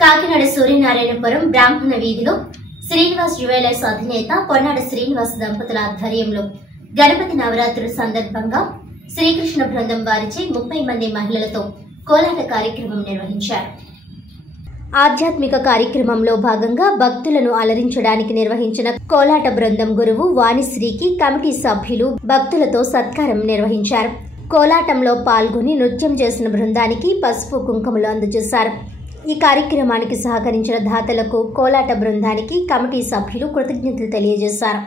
కాకినాడ సూర్యనారాయణపురం బ్రాహ్మణ వీధిలో శ్రీనివాస్ జ్యువెలర్స్ అధినేత పొన్నాడ శ్రీనివాస్ దంపతుల ఆధ్వర్యంలో గణపతి నవరాత్రుల సందర్భంగా శ్రీకృష్ణ బృందం వారిచే 30 మంది మహిళలతో కోలాట కార్యక్రమం నిర్వహించారు. ఆధ్యాత్మిక కార్యక్రమంలో భాగంగా భక్తులను అలరించడానికి నిర్వహించిన కోలాట బృందం గురువు వాణిశ్రీకి కమిటీ సభ్యులు భక్తులతో సత్కారం నిర్వహించారు. కోలాటంలో పాల్గొని నృత్యం చేసిన బృందానికి పసుపు కుంకుమలు అందజేశారు. ఈ కార్యక్రమానికి సహకరించిన దాతలకు కోలాట బృందానికి కమిటీ సభ్యులు కృతజ్ఞతలు తెలియజేశారు.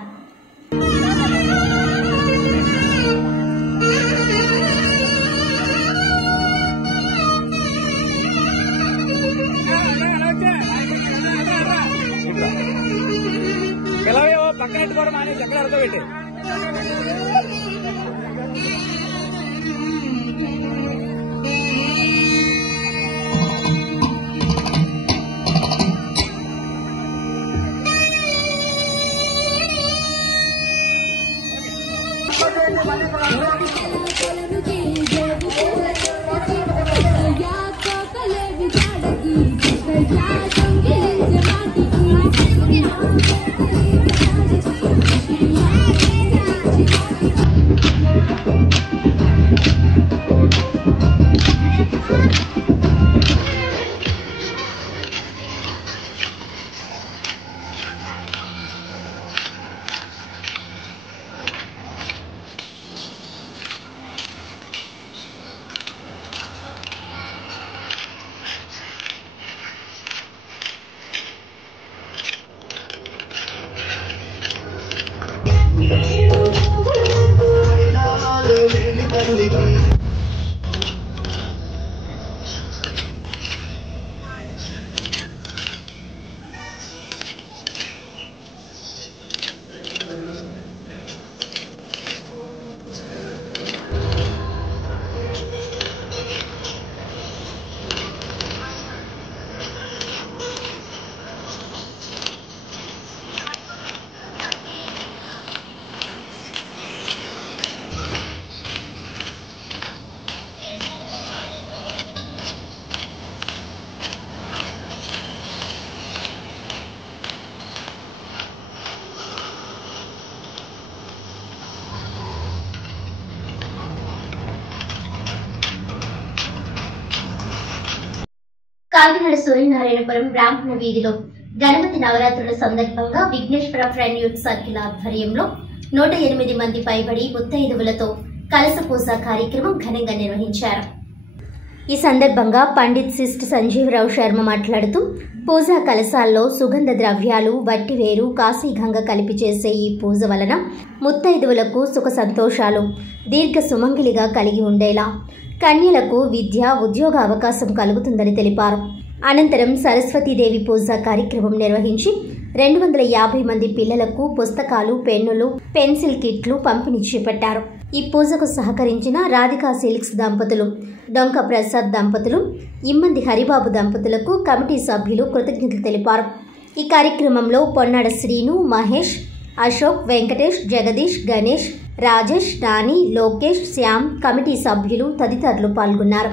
కాకినాడ సూర్యనారాయణపురం బ్రాహ్మణ వీధిలో గణపతి నవరాత్రుల సందర్భంగా విఘ్నేశ్వర ఫ్రెండ్ యూత్ సర్కిల్ ఆధ్వర్యంలో 108 మంది పైబడి ముత్తైదువులతో కలశ పూజ కార్యక్రమం ఘనంగా నిర్వహించారు. ఈ సందర్భంగా పండిత్ సిస్ట్ సంజీవరావు శర్మ మాట్లాడుతూ పూజా కలశాల్లో సుగంధ ద్రవ్యాలు, వట్టివేరు, కాశీగంగ కలిపి చేసే ఈ పూజ వలన ముత్తైదువులకు సుఖ సంతోషాలు దీర్ఘ సుమంగిలిగా కలిగి ఉండేలా కన్యలకు విద్య, ఉద్యోగ అవకాశం కలుగుతుందని తెలిపారు. అనంతరం సరస్వతీదేవి పూజ కార్యక్రమం నిర్వహించి 250 మంది పిల్లలకు పుస్తకాలు, పెన్నులు, పెన్సిల్ కిట్లు పంపిణీ చేపట్టారు. ఈ పూజకు సహకరించిన రాధికా సిల్క్స్ దంపతులు, డొంక ప్రసాద్ దంపతులు, ఇమ్మంది హరిబాబు దంపతులకు కమిటీ సభ్యులు కృతజ్ఞతలు తెలిపారు. ఈ కార్యక్రమంలో పొన్నాడ శ్రీను, మహేష్, అశోక్, వెంకటేష్, జగదీష్, గణేష్, రాజేష్, నాని, లోకేష్, శ్యామ్, కమిటీ సభ్యులు తదితరులు పాల్గొన్నారు.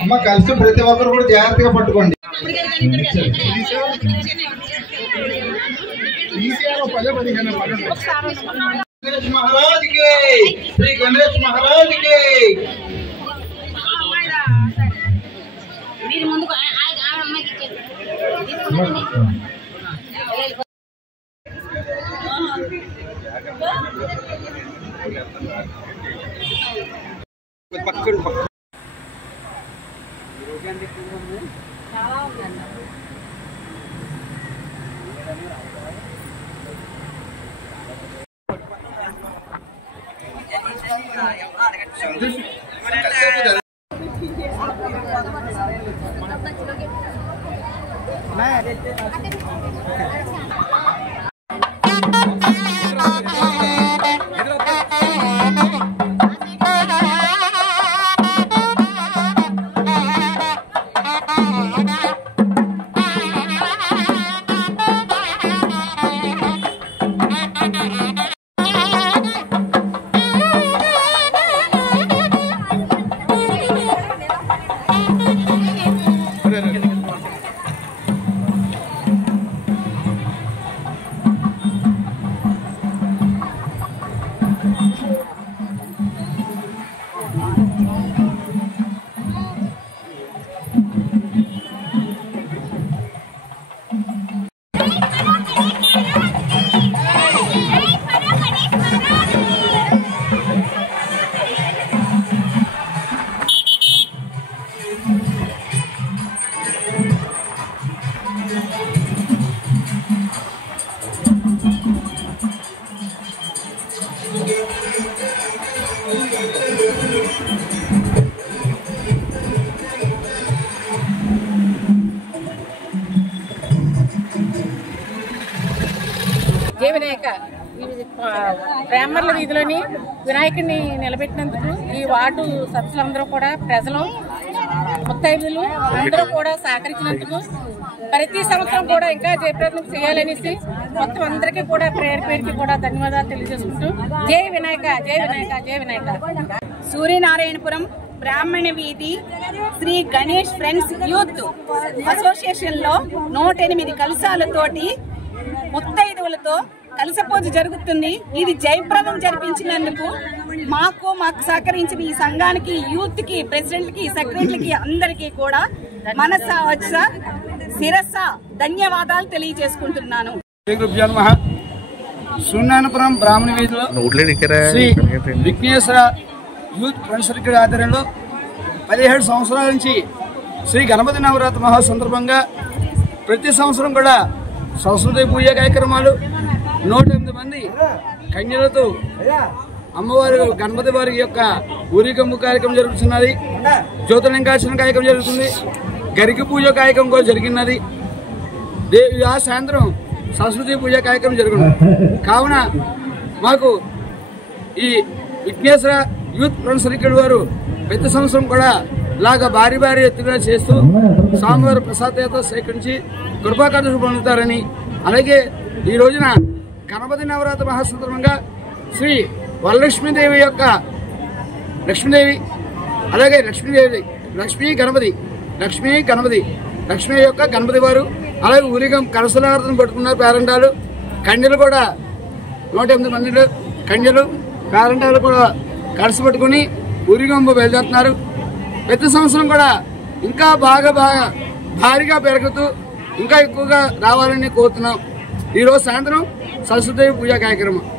అమ్మ కలిసి ప్రతి ఒక్కరు కూడా జాగ్రత్తగా పట్టుకోండి. गणेश महाराज के, श्री गणेश महाराज के। వినాయక బ్రాహ్మణుల వీధిలోని వినాయకుడిని నిలబెట్టినందుకు ఈ వార్డు సభ్యులందరూ కూడా ప్రజలు ముత్తైదులు అందరూ కూడా సహకరించినందుకు ప్రతి సంవత్సరం కూడా ఇంకా జయప్రదం చేయాలనేసి మొత్తం అందరికీ కూడా పేరుకి కూడా ధన్యవాదాలు తెలియజేసుకుంటూ జై వినాయక జై వినాయక జై వినాయక. సూర్యనారాయణపురం బ్రాహ్మణ వీధి Sri Ganesh friends youth association లో 108 కలశాలతోటి ముత్తైదువులతో కలశ పూజ జరుగుతుంది. ఇది జయప్రదం జరిపించినందుకు మాకు సహకరించిన ఈ సంఘానికి, యూత్ కి, ప్రెసిడెంట్ కి, సెక్రటరీకి అందరికీ కూడా మనస వచ్చ శిరస్స ధన్యవాదాలు తెలియజేసుకుంటున్నాను. సూర్యనారాయణపురం బ్రాహ్మణ వీధిలో Sri Vighneshwara youth friends circle ఆధ్వర్యంలో 17 సంవత్సరాల నుంచి శ్రీ గణపతి నవరాత్రి మహా సందర్భంగా ప్రతి సంవత్సరం కూడా సరస్వతి పూజ కార్యక్రమాలు 108 మంది కన్యలతో అమ్మవారి గణపతి వారి యొక్క ఊరికమ్ము కార్యక్రమం జరుగుతున్నది. జ్యోతిర్లింగార్చన కార్యక్రమం జరుగుతుంది. గరికి పూజ కార్యక్రమం కూడా జరిగినది. ఆ సాయంత్రం సరస్వతి పూజ కార్యక్రమం జరుగుతుంది. కావున మాకు ఈ విఘ్నేశ్వర యూత్ ఫ్రెండ్స్ సర్కిల్ వారు ప్రతి సంవత్సరం కూడా ఇలాగా భారీ ఎత్తుగా చేస్తూ స్వామివారి ప్రసాదతో సేకరించి కృపాకటాక్షాలు పొందుతారని, అలాగే ఈ రోజున గణపతి నవరాత్రి మహాసందర్భంగా శ్రీ వరలక్ష్మీదేవి యొక్క లక్ష్మీదేవి, అలాగే లక్ష్మీ గణపతి యొక్క గణపతి వారు, అలాగే ఊరిగం కలసలారతను పట్టుకున్నారు. పేరంటాలు కన్యలు కూడా 108 మంది కన్యలు పేరంటాలు కూడా కలిసి పట్టుకుని ఊరిగంబ బయలుదేరుతున్నారు. ప్రతి సంవత్సరం కూడా ఇంకా బాగా భారీగా పెరుగుతూ ఇంకా ఎక్కువగా రావాలని కోరుతున్నాం. ఈరోజు సాయంత్రం సరస్వతి పూజా కార్యక్రమం.